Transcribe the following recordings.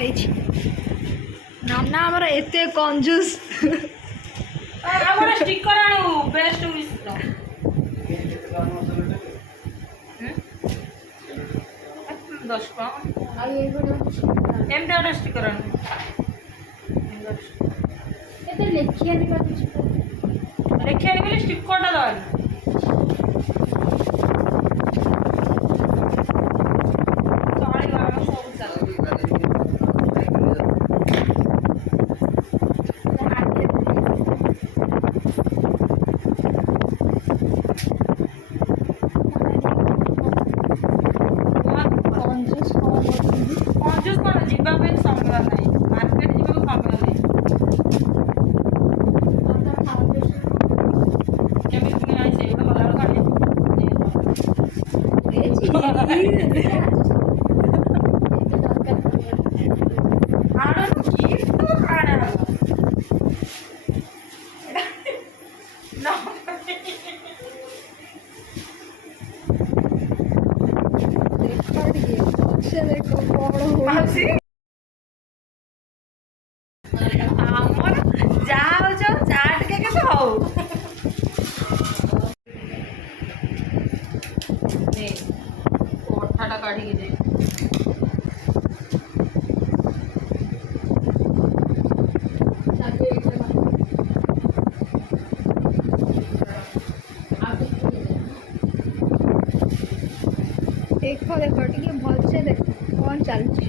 ହେଇଛି ନାନା ଆମର ଏତେ କଞ୍ଜୁସ୍ ଆମର ଷ୍ଟିକର ଆଣୁ ବେଷ୍ଟ ୱିଶ୍ ର ଦଶ ଟଙ୍କା ଆଉ ଏଇଗୁଡ଼ା ଏମିତି ଗୋଟେ ଷ୍ଟିକର ଆଣୁ କେତେ ଲେଖିଆନି ବାକି ଲେଖିଆନି ବୋଲି ଷ୍ଟିକରଟା ଦେବାନି ଚଳିବ ଆମ ସବୁ ଚାଲ କଞ୍ଜୁସ୍ କ'ଣ କରୁଛନ୍ତି କଞ୍ଜୁସ୍ କ'ଣ ଯିବା ପାଇଁ ସମୟ ନାହିଁ ମାର୍କେଟ ଯିବାକୁ ସମୟ ନାହିଁ କେମିତି ପୁଣି ଆଣି ସେଇଗୁଡ଼ା ଗଲାବେଳକୁ ଆଣେ କି ଆଣେ ଦେଖ କ'ଣ ହଉଛି ଆମର ଯାହା ହଉଛି ଯାହା ଟିକେ କେତେ ହଉ ଅଠାଟା କାଢ଼ିକି ଦେ ଦେଖ ଦେଖ ଟିକେ ଭଲସେ ଦେଖ କ'ଣ ଚାଲିଛି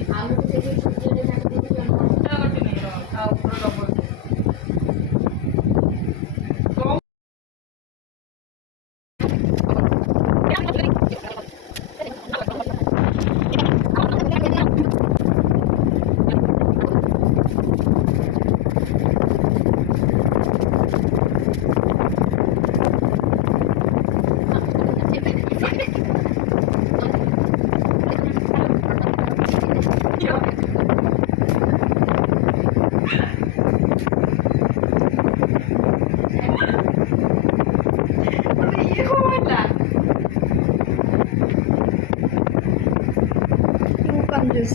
कंजूस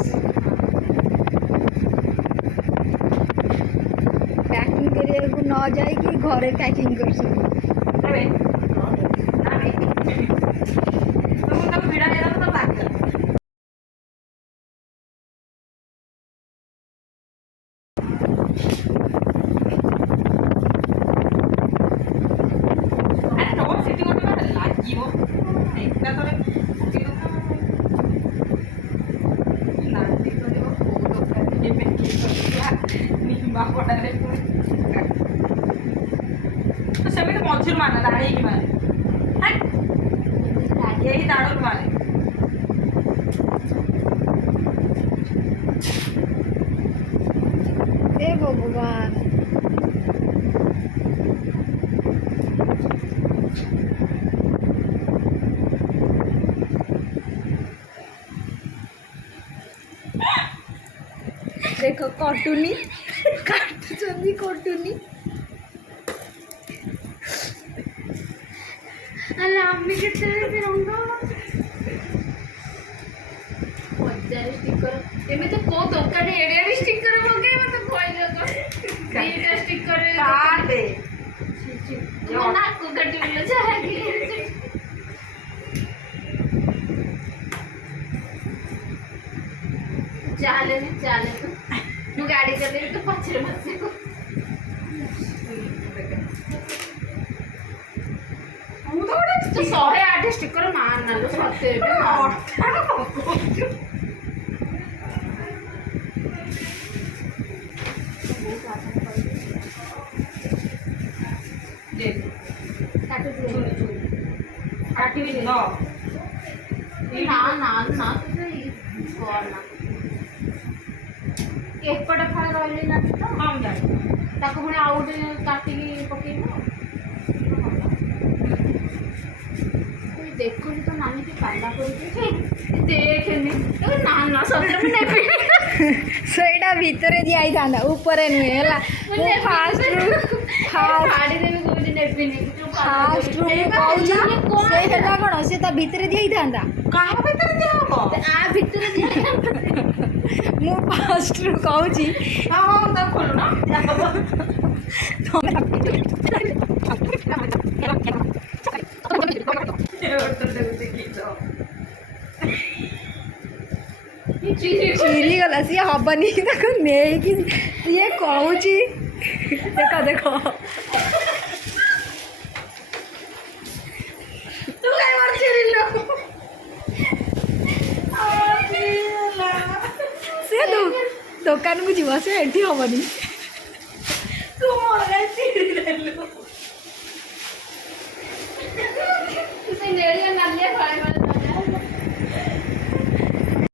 पैकिंग करिया को न जाए कि घरे पैकिंग कर ସେମିତି ମଝିରୁ ମାନେ ଦାଢ଼େଇକି ମାନେ ଏଇ ଦାଢ଼ରୁ ମାନେ हे भगवान देख कटुनी काटुनी कटुनी अरे आम्ही किती रंग मजार स्टिकर एमती को दোকানে एड़े एड़े स्टिकर मगे मत कहलो तो दीटा स्टिकर काट दे जो ना को कटिलो चाहे चाले मु गाड़ी चले तो पछरे बसे को तो 108 स्टिकर मार ना लो सते काटी न ना ना ना करना एकपट फाड़ रही ना तो हम जाए ताको पुणी आउ काटिकी पकेइबो देखो तो नानी के पाला कर देखेनी ना ना सତରେ ମୁଁ ନେବି ସେଇଟା ଭିତରେ ଦିଆ ହେଇଥାନ୍ତା ଉପରେ ନୁହେଁ ହେଲା ମୁଁ ଫାଷ୍ଟ ଛାଡ଼ି ଦେବି କୋଉଠି ନେବିନି ଫାଷ୍ଟ ମୁଁ କହୁଛି ସେ ହେଲା କ'ଣ ସେ ତା ଭିତରେ ଦିଆ ହେଇଥାନ୍ତା କାହା ଭିତରେ ଦିଆ ହବ କହ ଆ ଭିତରେ ମୁଁ ଫାଷ୍ଟରୁ କହୁଛି ହଁ ହଁ ତାକୁ ଖୋଲୁନ ଚିରିଗଲା ସିଏ ହବନି ତାକୁ ନେଇକି ସିଏ କହୁଛି ଦେଖ ଦେଖ ତୁ କାଇଁ ମୋର ଚିରିଲୁ ସେ ଦୋକାନକୁ ଯିବ ସେ ଏଠି ହବନି ତୁ ମୋର କାଇଁ ଚିରିଦେଲୁ ସେ ନେଳିଆ ନାଲିଆ ଫାଳେ